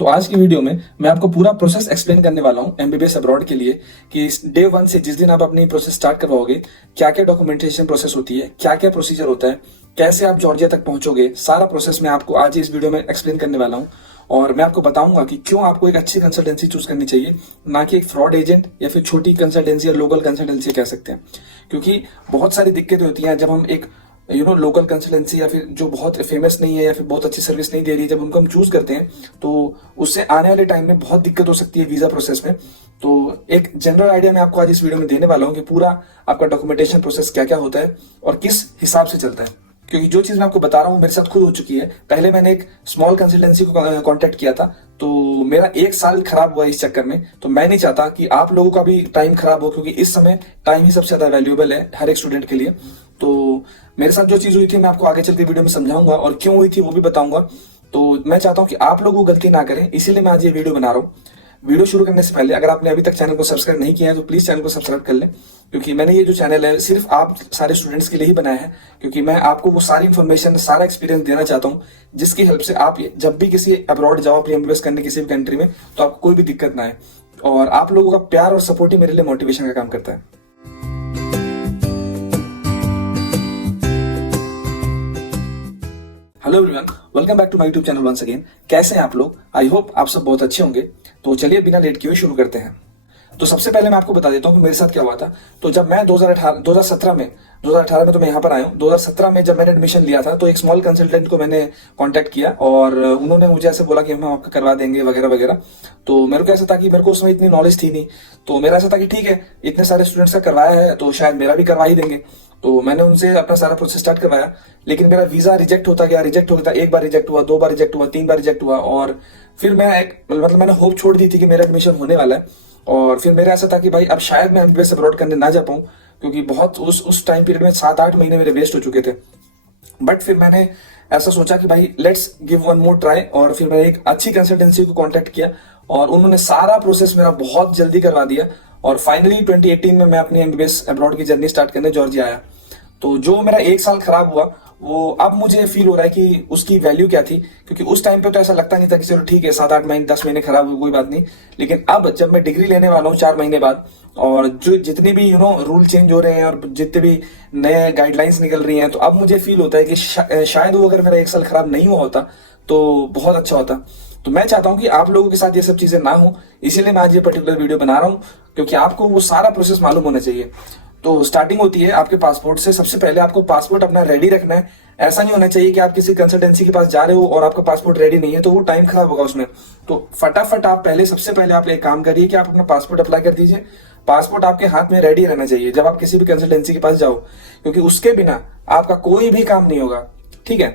तो आज की वीडियो में मैं आपको पूरा प्रोसेस एक्सप्लेन करने वाला हूं एमबीबीएस अब्रॉड के लिए कि डे वन से जिस दिन आप अपनी प्रोसेस स्टार्ट करवाओगे क्या क्या डॉक्यूमेंटेशन प्रोसेस होती है, क्या क्या प्रोसीजर होता है, कैसे आप जॉर्जिया तक पहुंचोगे। सारा प्रोसेस मैं आपको आज इस वीडियो में एक्सप्लेन करने वाला हूं और मैं आपको बताऊंगा कि क्यों आपको एक अच्छी कंसल्टेंसी चूज करनी चाहिए, ना कि एक फ्रॉड एजेंट या फिर छोटी कंसल्टेंसी या लोकल कंसल्टेंसी कह सकते हैं। क्योंकि बहुत सारी दिक्कतें होती हैं जब हम एक लोकल कंसल्टेंसी या फिर जो बहुत फेमस नहीं है या फिर बहुत अच्छी सर्विस नहीं दे रही है, जब उनको हम चूज करते हैं तो उससे आने वाले टाइम में बहुत दिक्कत हो सकती है वीजा प्रोसेस में। तो एक जनरल आइडिया मैं आपको आज इस वीडियो में देने वाला हूँ कि पूरा आपका डॉक्यूमेंटेशन प्रोसेस क्या क्या होता है और किस हिसाब से चलता है। क्योंकि जो चीज मैं आपको बता रहा हूँ मेरे साथ खुद हो चुकी है। पहले मैंने एक स्मॉल कंसल्टेंसी को कांटेक्ट किया था तो मेरा 1 साल खराब हुआ इस चक्कर में। तो मैं नहीं चाहता कि आप लोगों का भी टाइम खराब हो, क्योंकि इस समय टाइम ही सबसे ज्यादा वैल्यूएबल है हर एक स्टूडेंट के लिए। तो मेरे साथ जो चीज हुई थी मैं आपको आगे चल के वीडियो में समझाऊंगा और क्यों हुई थी वो भी बताऊंगा। तो मैं चाहता हूं कि आप लोग वो गलती ना करें, इसीलिए मैं आज ये वीडियो बना रहा हूँ। वीडियो शुरू करने से पहले अगर आपने अभी तक चैनल को सब्सक्राइब नहीं किया है तो प्लीज चैनल को सब्सक्राइब कर लें, क्योंकि मैंने ये जो चैनल है सिर्फ आप सारे स्टूडेंट्स के लिए ही बनाया है। क्योंकि मैं आपको वो सारी इन्फॉर्मेशन, सारा एक्सपीरियंस देना चाहता हूँ जिसकी हेल्प से आप जब भी किसी अब्रॉड जाओ अपनी एमबीबीएस करने किसी भी कंट्री में तो आपको कोई भी दिक्कत ना आए। और आप लोगों का प्यार और सपोर्ट ही मेरे लिए मोटिवेशन का काम करता है। Hello everyone, welcome back to my YouTube channel once again. कैसे हैं आप लोग? आई होप आप सब बहुत अच्छे होंगे। तो चलिए बिना लेट किए शुरू करते हैं। तो सबसे पहले मैं आपको बता देता हूँ कि मेरे साथ क्या हुआ था। तो जब मैं 2018 में तो मैं यहाँ पर आया हूँ। 2017 में जब मैंने एडमिशन लिया था तो एक स्मॉल कंसल्टेंट को मैंने कांटेक्ट किया और उन्होंने मुझे ऐसे बोला कि हम आपका करवा देंगे वगैरह वगैरह। तो मेरे को ऐसा था कि मेरे को उसमें इतनी नॉलेज थी नहीं, तो मेरा ऐसा था कि ठीक है इतने सारे स्टूडेंट्स का करवाया है तो शायद मेरा भी करवा ही देंगे। तो मैंने उनसे अपना सारा प्रोसेस स्टार्ट करवाया, लेकिन मेरा वीजा रिजेक्ट होता गया। एक बार रिजेक्ट हुआ, 2 बार रिजेक्ट हुआ, 3 बार रिजेक्ट हुआ और फिर मैंने होप छोड़ दी थी कि मेरा एडमिशन होने वाला है। और फिर मेरा ऐसा था कि भाई अब शायद मैं एमबीबीएस अब्रॉड करने ना जा पाऊँ, क्योंकि बहुत उस टाइम पीरियड में 7-8 महीने मेरे वेस्ट हो चुके थे। बट फिर मैंने ऐसा सोचा कि भाई let's give one more try, और फिर मैंने एक अच्छी कंसल्टेंसी को कांटेक्ट किया और उन्होंने सारा प्रोसेस मेरा बहुत जल्दी करवा दिया। और फाइनली 2018 में मैं अपनी एमबीबीएस अब्रॉड की जर्नी स्टार्ट करने जॉर्जिया आया। तो जो मेरा 1 साल खराब हुआ वो अब मुझे फील हो रहा है कि उसकी वैल्यू क्या थी, क्योंकि उस टाइम पे तो ऐसा लगता नहीं था कि चलो ठीक है 7-8 महीने 10 महीने खराब हुए कोई बात नहीं। लेकिन अब जब मैं डिग्री लेने वाला हूँ 4 महीने बाद, और जो जितनी भी रूल चेंज हो रहे हैं और जितने भी नए गाइडलाइंस निकल रही हैं, तो अब मुझे फील होता है कि शायद वो अगर मेरा 1 साल खराब नहीं हुआ होता तो बहुत अच्छा होता। तो मैं चाहता हूं कि आप लोगों के साथ ये सब चीजें ना हो, इसीलिए मैं आज ये पर्टिकुलर वीडियो बना रहा हूं, क्योंकि आपको वो सारा प्रोसेस मालूम होना चाहिए। तो स्टार्टिंग होती है आपके पासपोर्ट से। सबसे पहले आपको पासपोर्ट अपना रेडी रखना है। ऐसा नहीं होना चाहिए कि आप किसी कंसल्टेंसी के पास जा रहे हो और आपका पासपोर्ट रेडी नहीं है, तो वो टाइम खराब होगा उसमें। तो फटाफट आप सबसे पहले आप एक काम करिए कि आप अपना पासपोर्ट अप्लाई कर दीजिए। पासपोर्ट आपके हाथ में रेडी रहना चाहिए जब आप किसी भी कंसल्टेंसी के पास जाओ, क्योंकि उसके बिना आपका कोई भी काम नहीं होगा। ठीक है,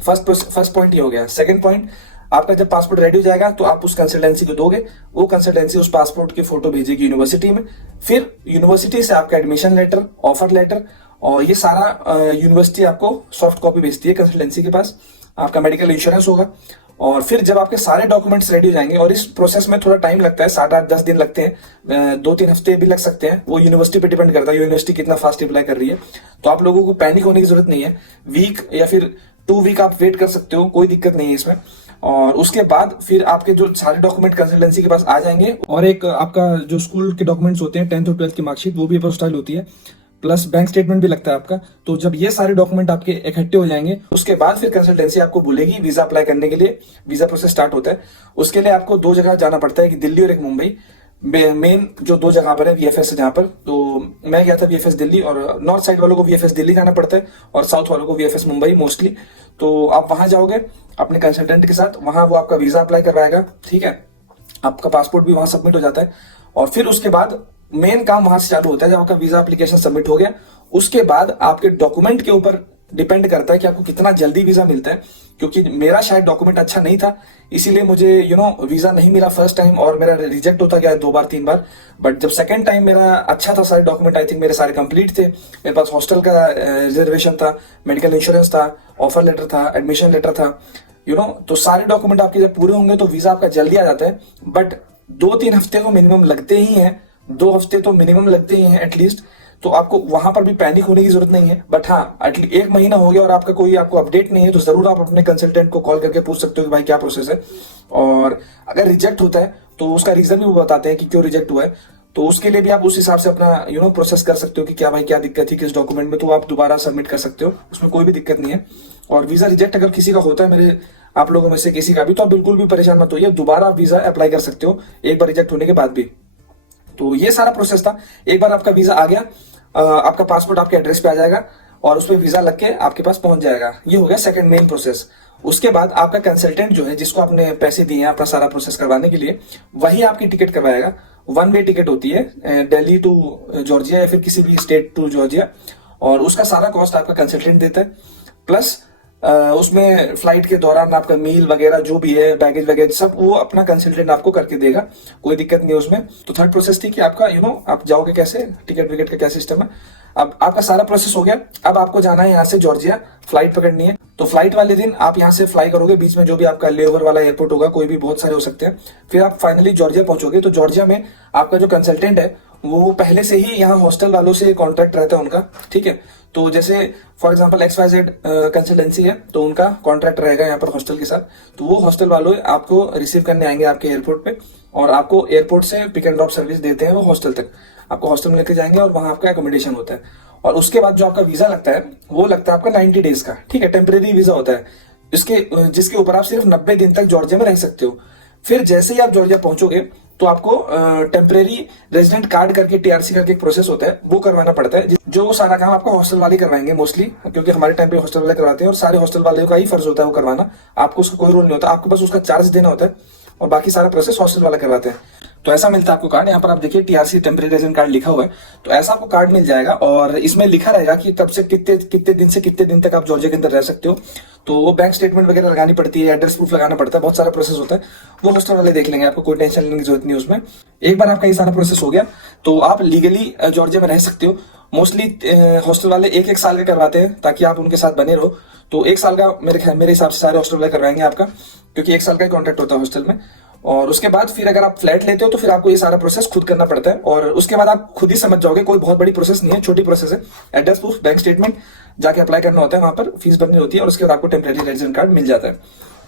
फर्स्ट पॉइंट ये हो गया। सेकंड पॉइंट, आपका जब पासपोर्ट रेडी हो जाएगा तो आप उस कंसल्टेंसी को दोगे, वो कंसल्टेंसी उस पासपोर्ट की फोटो भेजेगी यूनिवर्सिटी में। फिर यूनिवर्सिटी से आपका एडमिशन लेटर, ऑफर लेटर और ये सारा यूनिवर्सिटी आपको सॉफ्ट कॉपी भेजती है कंसल्टेंसी के पास। आपका मेडिकल इंश्योरेंस होगा। और फिर जब आपके सारे डॉक्यूमेंट्स रेडी हो जाएंगे, और इस प्रोसेस में थोड़ा टाइम लगता है, 7-8-10 दिन लगते हैं, 2-3 हफ्ते भी लग सकते हैं, वो यूनिवर्सिटी पे डिपेंड करता है यूनिवर्सिटी कितना फास्ट अप्लाई कर रही है। तो आप लोगों को पैनिक होने की जरूरत नहीं है। वीक या फिर 2 वीक आप वेट कर सकते हो, कोई दिक्कत नहीं है इसमें। और उसके बाद फिर आपके जो सारे डॉक्यूमेंट कंसल्टेंसी के पास आ जाएंगे, और एक आपका जो स्कूल के डॉक्यूमेंट्स होते हैं 10th और 12th की मार्कशीट, वो भी अपोस्टाइल होती है, प्लस बैंक स्टेटमेंट भी लगता है आपका। तो जब ये सारे डॉक्यूमेंट आपके इकट्ठे हो जाएंगे उसके बाद फिर कंसल्टेंसी आपको बोलेगी वीजा अप्लाई करने के लिए। वीजा प्रोसेस स्टार्ट होता है। उसके लिए आपको 2 जगह जाना पड़ता है, एक दिल्ली और एक मुंबई। मेन जो 2 जगह पर है वीएफएस जहां पर, तो मैं गया था वीएफएस दिल्ली, और नॉर्थ साइड वालों को वीएफएस दिल्ली जाना पड़ता है और साउथ वालों को वीएफएस मुंबई मोस्टली। तो आप वहां जाओगे अपने कंसल्टेंट के साथ, वहां वो आपका वीजा अप्लाई करवाएगा। ठीक है, आपका पासपोर्ट भी वहां सबमिट हो जाता है। और फिर उसके बाद मेन काम वहां से चालू होता है। जब आपका वीजा एप्लीकेशन सबमिट हो गया उसके बाद आपके डॉक्यूमेंट के ऊपर डिपेंड करता है कि आपको कितना जल्दी वीजा मिलता है। क्योंकि मेरा शायद डॉक्यूमेंट अच्छा नहीं था, इसीलिए मुझे वीजा नहीं मिला फर्स्ट टाइम, और मेरा रिजेक्ट होता गया 2 बार 3 बार। बट जब सेकंड टाइम मेरा अच्छा था, सारे डॉक्यूमेंट आई थिंक मेरे सारे कंप्लीट थे। मेरे पास हॉस्टल का रिजर्वेशन था, मेडिकल इंश्योरेंस था, ऑफर लेटर था, एडमिशन लेटर था, तो सारे डॉक्यूमेंट आपके जब पूरे होंगे तो वीजा आपका जल्दी आ जाता है। बट 2-3 हफ्ते तो मिनिमम लगते ही हैं, 2 हफ्ते तो मिनिमम लगते ही हैं एटलीस्ट। तो आपको वहां पर भी पैनिक होने की जरूरत नहीं है। बट हाँ, एटलीस्ट 1 महीना हो गया और आपका कोई आपको अपडेट नहीं है, तो जरूर आप अपने कंसल्टेंट को कॉल करके पूछ सकते हो कि भाई क्या प्रोसेस है। और अगर रिजेक्ट होता है तो उसका रीजन भी वो बताते हैं कि क्यों रिजेक्ट हुआ है, तो उसके लिए भी आप उस हिसाब से अपना प्रोसेस कर सकते हो कि क्या भाई क्या दिक्कत थी किस डॉक्यूमेंट में, तो आप दोबारा सबमिट कर सकते हो, उसमें कोई भी दिक्कत नहीं है। और वीजा रिजेक्ट अगर किसी का होता है, मेरे आप लोगों में से किसी का भी, तो आप बिल्कुल भी परेशान मत होइए, दोबारा आप वीजा अप्लाई कर सकते हो एक बार रिजेक्ट होने के बाद भी। तो ये सारा प्रोसेस था। एक बार आपका वीजा आ गया, आपका पासपोर्ट आपके एड्रेस पे आ जाएगा और उस पर वीजा लग के आपके पास पहुंच जाएगा। ये हो गया सेकंड मेन प्रोसेस। उसके बाद आपका कंसल्टेंट जो है, जिसको आपने पैसे दिए हैं अपना सारा प्रोसेस करवाने के लिए, वही आपकी टिकट करवाएगा। 1 वे टिकट होती है दिल्ली टू जॉर्जिया या फिर किसी भी स्टेट टू जॉर्जिया, और उसका सारा कॉस्ट आपका कंसल्टेंट देता है। प्लस उसमें फ्लाइट के दौरान आपका मील वगैरह जो भी है, बैगेज वगैरह सब वो अपना कंसल्टेंट आपको करके देगा, कोई दिक्कत नहीं है उसमें। तो थर्ड प्रोसेस थी कि आपका आप जाओगे कैसे, टिकट विकेट का क्या सिस्टम है। अब आपका सारा प्रोसेस हो गया। अब आपको जाना है यहाँ से जॉर्जिया, फ्लाइट पकड़नी है। तो फ्लाइट वाले दिन आप यहाँ से फ्लाई करोगे, बीच में जो भी आपका लेओवर वाला एयरपोर्ट होगा, कोई भी बहुत सारे हो सकते हैं, फिर आप फाइनली जॉर्जिया पहुंचोगे। तो जॉर्जिया में आपका जो कंसल्टेंट है वो पहले से ही यहाँ हॉस्टल वालों से कॉन्ट्रैक्ट रहता है उनका, ठीक है। तो जैसे फॉर एग्जांपल XYZ कंसल्टेंसी है, तो उनका कॉन्ट्रैक्ट रहेगा यहाँ पर हॉस्टल के साथ। तो वो हॉस्टल वालों आपको रिसीव करने आएंगे आपके एयरपोर्ट पे, और आपको एयरपोर्ट से पिक एंड ड्रॉप सर्विस देते हैं वो हॉस्टल तक। आपको हॉस्टल में लेके जाएंगे और वहां आपका एकोमोडेशन होता है। और उसके बाद जो आपका वीजा लगता है वो लगता है आपका 90 डेज का, ठीक है, टेम्परेरी वीजा होता है जिसके ऊपर आप सिर्फ 90 दिन तक जॉर्जिया में रह सकते हो। फिर जैसे ही आप जॉर्जिया पहुंचोगे तो आपको टेम्परेरी रेजिडेंट कार्ड करके TRC करके एक प्रोसेस होता है, वो करवाना पड़ता है, जो सारा काम आपको हॉस्टल वाले करवाएंगे मोस्टली, क्योंकि हमारे टाइम पे हॉस्टल वाले करवाते हैं और सारे हॉस्टल वाले का ही फर्ज होता है वो करवाना। आपको उसका कोई रोल नहीं होता, आपको बस उसका चार्ज देना होता है और बाकी सारा प्रोसेस हॉस्टल वाला करवाते हैं। तो ऐसा मिलता है आपको कार्ड। यहाँ पर आप देखिए TRC टेम्परेरी रेजिडेंट कार्ड लिखा हुआ है, तो ऐसा आपको कार्ड मिल जाएगा और इसमें लिखा रहेगा कि कब से कितने दिन से कितने दिन तक आप जॉर्जिया के अंदर रह सकते हो। तो वो बैंक स्टेटमेंट वगैरह लगानी पड़ती है, एड्रेस प्रूफ लगाना पड़ता है, बहुत सारा प्रोसेस होता है, वो हॉस्टल वाले देख लेंगे, आपको कोई टेंशन लेने की जरूरत नहीं उसमें। एक बार आपका ये सारा प्रोसेस हो गया तो आप लीगली जॉर्जिया में रह सकते हो। मोस्टली हॉस्टल वाले 1-1 साल का करवाते हैं ताकि आप उनके साथ बने रहो। तो 1 साल का मेरे हिसाब से सारे हॉस्टल वाले करवाएंगे आपका, क्योंकि 1 साल का कॉन्ट्रैक्ट होता है हॉस्टल में। और उसके बाद फिर अगर आप फ्लैट लेते हो तो फिर आपको ये सारा प्रोसेस खुद करना पड़ता है, और उसके बाद आप खुद ही समझ जाओगे, कोई बहुत बड़ी प्रोसेस नहीं है, छोटी प्रोसेस है। एड्रेस प्रूफ, बैंक स्टेटमेंट जाके अप्लाई करना होता है, वहां पर फीस भरनी होती है और उसके बाद आपको टेम्परेरी रेजिडेंट कार्ड मिल जाता है।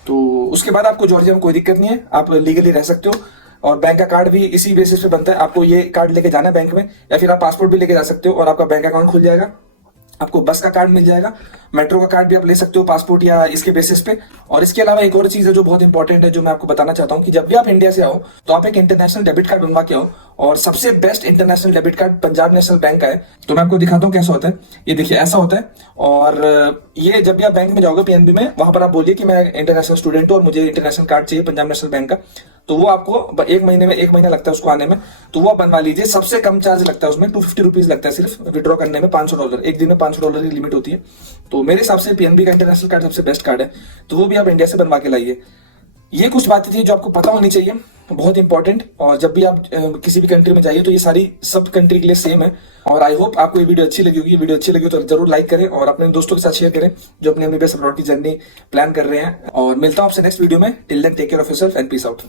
तो उसके बाद आपको जॉर्जिया में कोई दिक्कत नहीं है, आप लीगली रह सकते हो। और बैंक का कार्ड भी इसी बेसिस पे बनता है, आपको ये कार्ड लेके जाना है बैंक में, या फिर आप पासपोर्ट भी लेके जा सकते हो और आपका बैंक अकाउंट खुल जाएगा। आपको बस का कार्ड मिल जाएगा, मेट्रो का कार्ड भी आप ले सकते हो पासपोर्ट या इसके बेसिस पे। और इसके अलावा एक और चीज है जो बहुत इंपॉर्टेंट है, जो मैं आपको बताना चाहता हूँ कि जब भी आप इंडिया से आओ तो आप एक इंटरनेशनल डेबिट कार्ड बनवा के आओ, और सबसे best international debit card Punjab national bank का है। तो मैं आपको दिखाता हूँ कैसा होता है। ये देखिए ऐसा होता है, और ये जब भी आप बैंक में जाओगे PNB में, वहां पर आप बोलिए कि मैं इंटरनेशनल स्टूडेंट हूँ और मुझे इंटरनेशनल कार्ड चाहिए पंजाब नेशनल बैंक का, तो वो आपको 1 महीना लगता है उसको आने में, तो वो आप बनवा लीजिए। सबसे कम चार्ज लगता है उसमें, 250 रुपीज लगता है सिर्फ विड्रॉ करने में, $500 एक दिन में $500 की लिमिट होती है। तो मेरे हिसाब से PNB का इंटरनेशनल कार्ड सबसे बेस्ट कार्ड है, तो वो भी आप इंडिया से बनवा के लाइए। ये कुछ बातें थी जो आपको पता होनी चाहिए, बहुत इंपॉर्टेंट। और जब भी आप किसी भी कंट्री में जाइए तो ये सारी सब कंट्री के लिए सेम है। और आई होप आपको ये वीडियो अच्छी लगी होगी। वीडियो अच्छी लगी तो जरूर लाइक करें और अपने दोस्तों के साथ शेयर करें जो अपने MBBS अब्रॉड की जर्नी प्लान कर रहे हैं। और मिलता हूं आपसे नेक्स्ट वीडियो में। Till then take care of yourself and peace out.